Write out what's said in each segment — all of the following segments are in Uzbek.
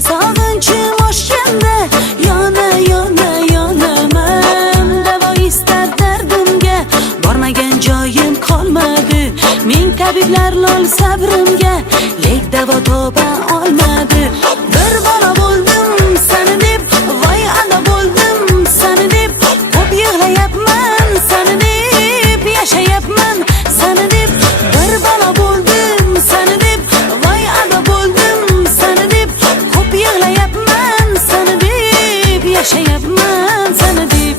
Sog'inchim oshganda yonaman. Davo istab dardimga bormagan joyim qolmadi. Ming tabiblar lol sabrimga lek davo topa olmadi. Bir bola bo'ldim seni deb, voy ana bo'ldim seni deb, ko'p yig'layapman seni deb, yashayapman seni deb. Bir bola bo'ldim seni deb, voy ana bo'ldim seni deb, ko'p yig'layapman seni deb, yashayapman seni deb.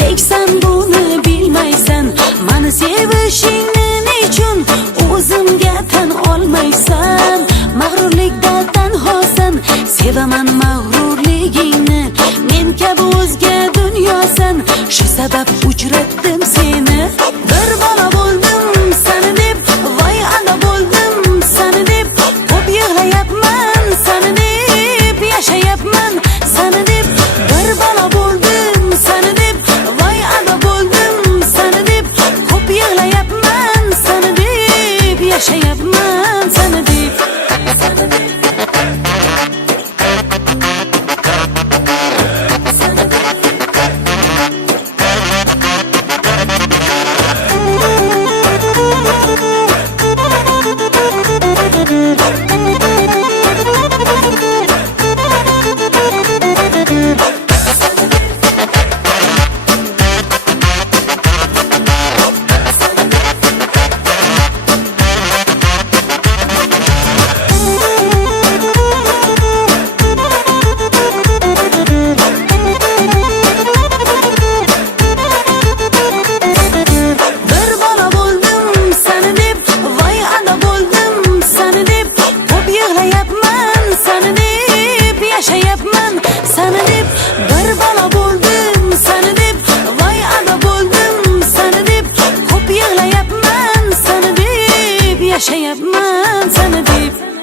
Leksan buni bilmaysan, mani sevishingni nechun o'zimga tan olmaysan. Mag'rurlikda tanhosan, sevaman mag'rurligingni. Men kabi o'zga dunyosan, shu sabab uchratdim seni. Bir bola bo'ldim seni deb, voy ana bo'ldim seni deb, ko'p yig'layapman seni deb, yashayapman seni deb. Bir bola bo'ldim seni deb, voy ana bo'ldim seni deb, ko'p yig'layapman seni deb, yashayapman seni deb. Yashayapman seni deb, bir bola bo'ldim seni deb, voy ana bo'ldim seni deb, ko'p yig'layapman seni deb, yashayapman seni deb.